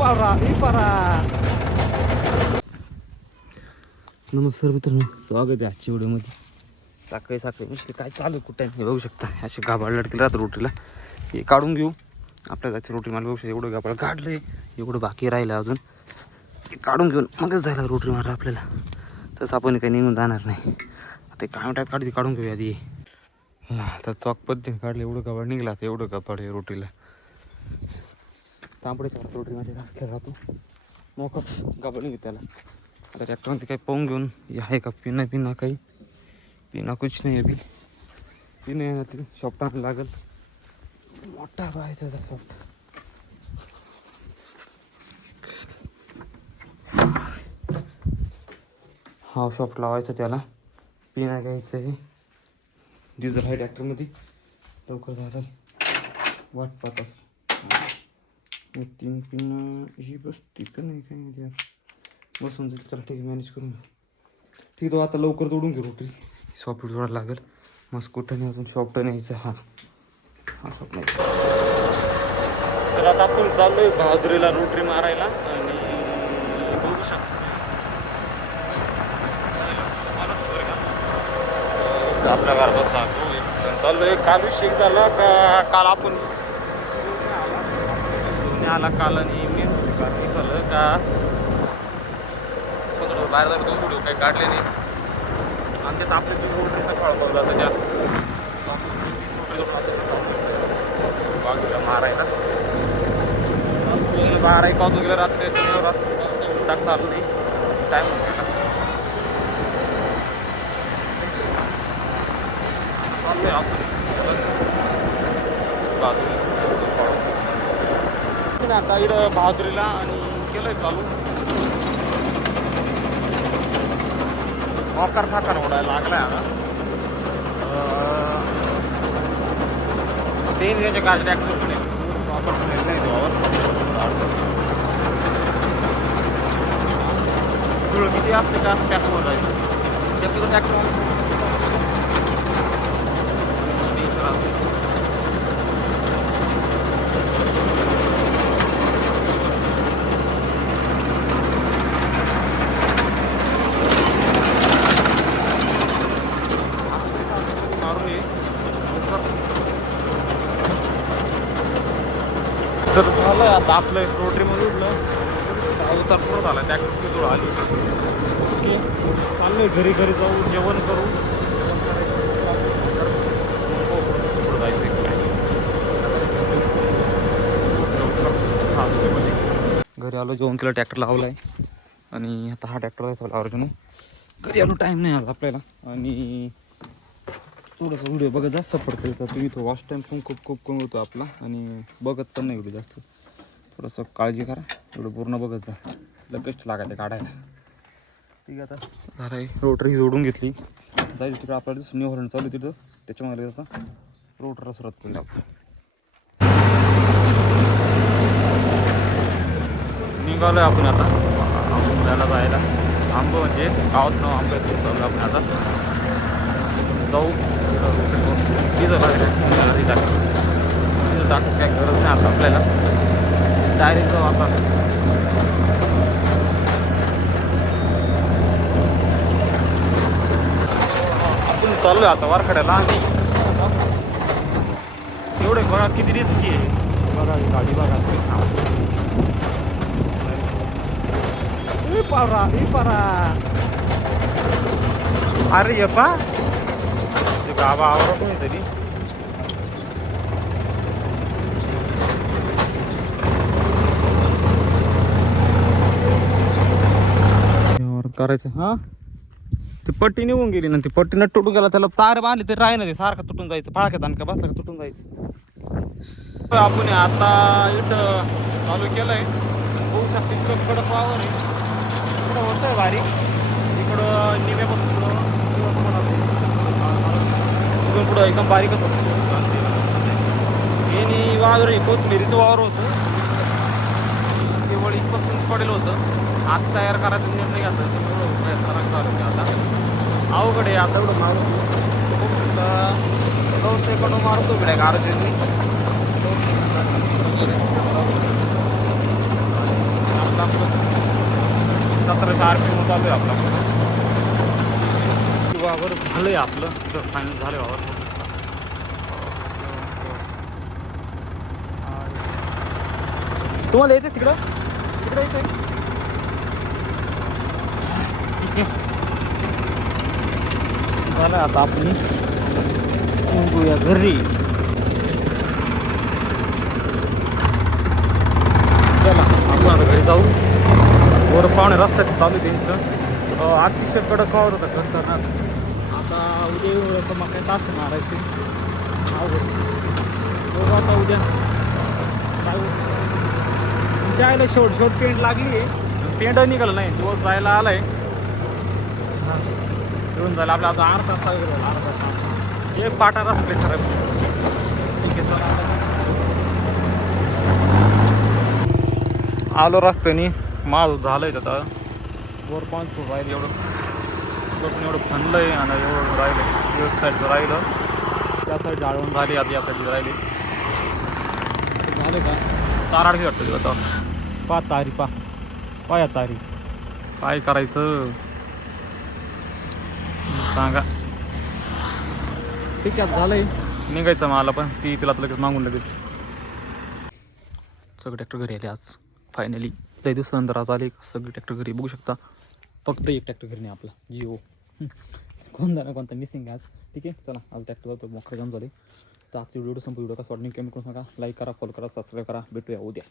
पारा ई पारा नमस्कार मित्रांनो स्वागत आहे आजच्या व्हिडिओमध्ये. सकाळी सकाळी नुसते काय चालू आहे कुठे हे बघू शकता. असे गाभाड लटकेल राहतं रोटीला. हे काढून घेऊ. आपल्या घरची रोटी मला बघू शकता एवढं गाभाड काढलं एवढं बाकी राहिलं अजून. ते काढून घेऊन मगच जायला रोटी मारा आपल्याला. तसं आपण काही निघून जाणार नाही. आता काय टाईप काढते काढून घेऊया आधी. आता चॉक पद्धतीने काढलं एवढं गाभाड निघलं आता एवढं गाभाड आहे रोटीला. तांबडीच्या रोटरी माझ्या घास खेळ राहतो. मोका गाभाड निघत त्याला. आता ट्रॅक्टरमध्ये काही पाहून घेऊन आहे का पिना पिना काही? पिना कुछ नाही अभी. पिना येणार ते शॉप टाकायला लागल. मोठा बाय त्याचा शॉप हा शॉप लावायचा त्याला. पिना घ्यायचं आहे. डिझेल आहे ट्रॅक्टरमध्ये लवकर झालं. वाट पाहत असं तीन पिन ही बसती का नाही? काय माहिती यार. बसून जाईल चला ठीक आहे मॅनेज करून ठीक आहे तो आता लवकर तोडून घे रोटी सॉफ्ट जोडायला लागेल. मस्त कुठं नाही अजून सॉफ्ट न्यायचं हा. हा सॉफ्ट नाही तर आता आपण चाललोय बहादुरीला रोटरी मारायला आणि बघू शकतो. आपल्या घरात लागतो हो, चाललोय. काल विषय झाला का काल आपण आला काल आणि मी बाकी झालं का? कोणाला बाहेर जाऊन दोन व्हिडिओ काही काढले नाही. आमच्या तापले आपले रोड रोडचा फळ पडला त्याच्या तीस बाजूला मारायला गेलं बारा एक वाजून गेलं रात्री रात्री टाकता आलं नाही. टाईम होता चाललोय आपण बाजूला. आता इकडं बहादुरीला आणि केलंय चालू. वाकर फाकर ओढायला लागलाय आता. ते त्याच्या गाडी ट्रॅक्टर पण आहे वापर पण येत नाही तेव्हावर किती असते का? ट्रॅक्टरवर जायचं. शक्यतो ट्रॅक्टर मारून ये तर झालं आता आपलं रोटरीमध्ये उडलं. उतार पुरत आला त्या थोडं आली. ओके. चाललंय घरी घरी जाऊ जेवण करू. पुढं जायचं काय. घरी आलो जेवण केलं ट्रॅक्टर लावलाय. आणि आता हा ट्रॅक्टर जायचा लावायचा घरी आलो टाईम नाही आज आपल्याला. आणि थोडंसं व्हिडिओ बघत जास्त सपोर्ट करायचा तुम्ही तो वॉच टाईम पण खूप खूप कमी होतो आपला. आणि बघत पण नाही व्हिडिओ जास्त. थोडंसं काळजी करा. एवढं पूर्ण बघत जा. लगेच लागायचं काढायला. ठीक आहे आता. झालं रोटर रोटरी जोडून घेतली. जायचं तिकडं आपल्याला दिसून. हॉर्न चालू तिथं. त्याच्यामध्ये आता रोटरला सुरुवात करून आपण. निघालोय आपण आता. जायला जायला. आंब म्हणजे गावाचं नाव आंबे. चालू आपण आता. जाऊ. तिथं लागेल तिथं टाकायचं काय गरज नाही आता आपल्याला. डायरेक्ट जाऊ आता. आपण चाललोय आता वारखड्याला आणि एवढे बघा किती रिस्की आहे? बघा ही गाडी बघा. पारा पारा. अरे ये पा ते बाबा आवरा कोणीतरी करायचं. हा? ती पट्टी निघून गेली ना ती पट्टी न तुटून गेला त्याला तार बांधली तर राही ना ते सारखं तुटून जायचं पाळक्यात आणखा बसला का तुटून जायचं. आपण आता इथं चालू केलंय. होऊ शकते इकडं कडक वावर आहे. इकडं होतंय बारीक इकडं निम्यापासून पुढं एकदम बारीकच होतं. आणि वावर आहे कोथमिरीचं वावर होतं. केवळ इथपासून पडेल होतं. आत तयार करायचा निर्णय घातला. त्यामुळं प्रयत्न आहे आता. अवघड आहे आता. एवढं मारू खूप दोन सेकंड मारतो बिड्या गारजेंनी झालं आपलं सतराशे आर पी चालू आहे आपला. वावर झालंय आपलं. फायनल झालं वावर. तुम्हाला यायचं तिकडं? तिकडं यायचं झालं आता आपण निघूया घरी. चला आपण आता घरी जाऊ. वर पाहुणे रस्त्यात चालू त्यांचं. अतिशय कडक वावर होता खतरनाक. आता उद्या तर मग काय तास मारायचे अवघड. आता उद्या. काय जायला शेवट शेवट पेंट लागली. आहे पेंट निघालं नाही. दिवस जायला आलाय. हा. घेऊन जायला आपल्या आता अर्धा तास अर्धा तास. एक पाटा रस्ते खराब. ठीक आहे चला. आलो रस्त्यानी. माझं झालंय आता वर पाच फूट राहिलं एवढं? पण एवढं फनलंय आणि एवढं राहिलं एक साईडचं राहिलं. त्या साईड जाळवून झाली. आता या साईडची राहिली. झाले का? ताराड घे वाटतं आता पा तारी पा. पाया तारी. काय करायचं? सांगा. ठीक आहे झालंय. निघायचं मला पण. ती तिला लगेच मागून लगेच. सगळे ट्रॅक्टर घरी आले आज. फायनली लई दिवसानंतर आज आले. सगळे ट्रॅक्टर घरी. बघू शकता. फक्त एक ट्रॅक्टर घरी नाही आपला. जिओ कोणता ना कोणता मिसिंग आज. ठीक आहे? चला आज ट्रॅक्टर तो मोकळं जाऊन झाले. तर आजची व्हिडिओ संपू व्हिडिओ कसा वाटणे कमेंट करून सांगा. लाईक करा फॉलो करा सबस्क्राईब करा. भेटूया उद्या.